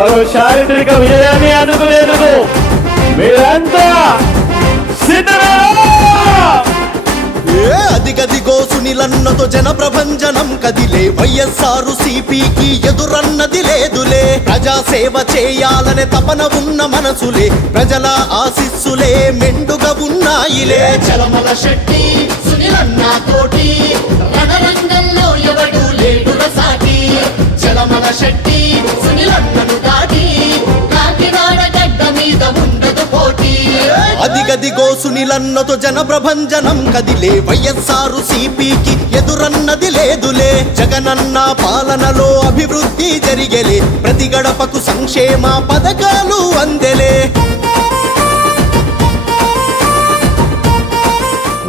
మరో చారిత్రక విజయాన్ని అందుకునేందుకు మీరంతా అదిగదిగో సునీలన్నతో జన ప్రభంజనం కదిలే వైఎస్ఆర్ సిపికి ఎదురన్నది లేదులే ప్రజాసేవ చేయాలనే తపన ఉన్న మనసులే ప్రజల ఆశీస్సులే మెండుగా ఉన్నాయిలే చలమల శెట్టి సునీలన్న తోటి రణరంగంలో ఎవడు లేడుల సాటి చలమల శెట్టి సునీలన్నను దాటి కాకినాడ గడ్డ మీద ఉండదు పోటీ అదిగదిగో సునీలన్నతో జన ప్రభంజనం కదిలే వైఎస్ఆర్ సిపికి ఎదురన్నది లేదులే జగనన్న పాలనలో అభివృద్ధి జరిగేలే ప్రతి గడపకు సంక్షేమ పథకాలు అందెలే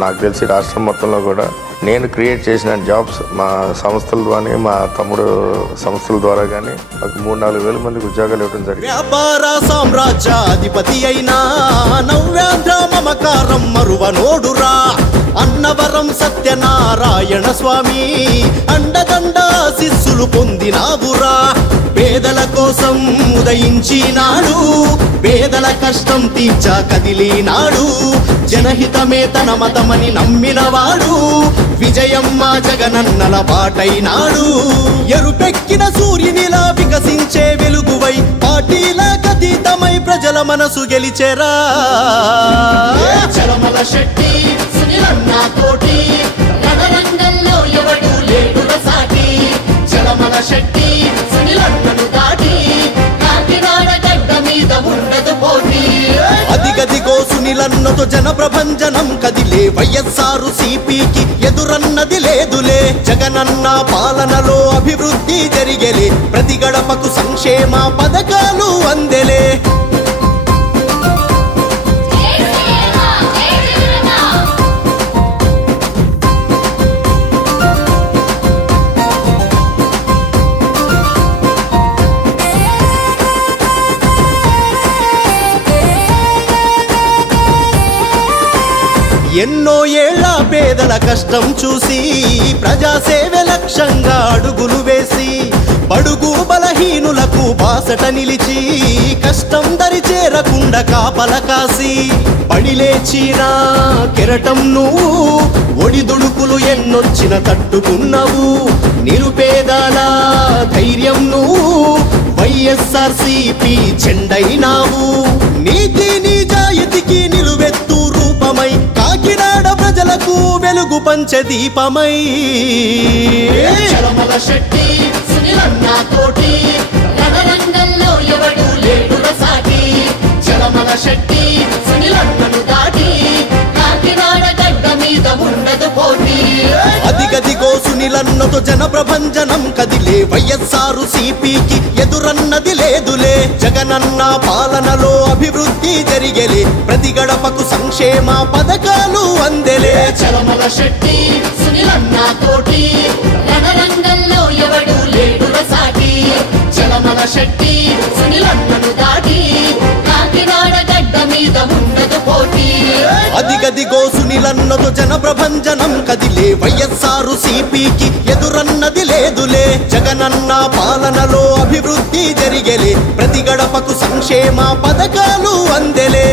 నాకు తెలిసి రాష్ట్రం మొత్తంలో కూడా నేను క్రియేట్ చేసిన జాబ్స్ మా సంస్థల ద్వారా మా తమ్ముడు సంస్థల ద్వారా కానీ మాకు 3-4 వేల మందికి ఉద్యోగాలు ఇవ్వడం జరిగింది. వ్యాపార సామ్రాజ్యాధిపతి అయినా నవ్యాంధ్ర మమకారం మరువనోడురా అన్నవరం సత్యనారాయణ స్వామి అండదండ శిస్సులు పొందినావురా పేదల కోసం ఉదయించినాడు పేదల కష్టం తీర్చా కదిలినాడు జనహితమే తన మతమని నమ్మినవాడు విజయం మా జగనన్నల బాటైనాడు ఎరుపెక్కిన సూర్యునిలా వికసించే వెలుగువై పార్టీలకు అతీతమై ప్రజల మనసు గెలిచెరా చలమల శెట్టి సునీలన్న తోటి రణరంగంలో ఎవడు లేడుల సాటి చలమల శెట్టి సునీలన్నను దాటి కాకినాడ గడ్డ మీద ఉండదు పోటీ అదిగదిగో సునీలన్నతో జన ప్రభంజనం కదిలే వైఎస్ఆర్ సిపికి ఎదురన్నది లేదులే జగనన్న పాలనలో అభివృద్ధి జరిగేలే ప్రతి గడపకు సంక్షేమ పథకాలు అందెలే ఎన్నో ఏళ్ల పేదల కష్టం చూసి ప్రజాసేవ లక్ష్యంగా అడుగులు వేసి బడుగు బలహీనులకు బాసట నిలిచి కష్టం దరి చేరకుండా కాపల కాసి పడిలేచిన కెరటం నువ్వు ఒడిదుడుకులు ఎన్నొచ్చిన తట్టుకున్నావు నిరుపేదల ధైర్యం నువ్వు వైఎస్ఆర్ సిపి చెండైనావు నీతి నిజాయితీకి నిలువెత్తు రూపమై కాకినాడ ప్రజలకు వెలుగు పంచే దీపమై చలమల శెట్టి సునీలన్న తోటి రణరంగంలో ఎవడు లేడుల సాటి చలమల శెట్టి సునీలన్నను దాటి కాకినాడ గడ్డ మీద ఉండదు పోటీ అదిగదిగో సునీలన్నతో జన ప్రభంజనం కదిలే వైఎస్ఆర్ సిపికి ఎదురన్నది లేదులే జగనన్న పాలనలో అభివృద్ధి జరిగేలే ప్రతి గడపకు సంక్షేమ పథకాలు అందెలే చలమల శెట్టి సునీలన్న తోటి రణరంగంలో ఎవడు లేడుల సాటి చలమల శెట్టి సునీలన్నను దాటి కాకినాడ గడ్డ మీద ఉండదు పోటీ అదిగదిగో సునీలన్నతో జన ప్రభంజనం కదిలే వైఎస్ఆర్ సిపికి ఎదురన్నది లేదులే జగనన్న పాలనలో అభివృద్ధి జరిగేలే ప్రతి గడపకు సంక్షేమ పథకాలు అందెలే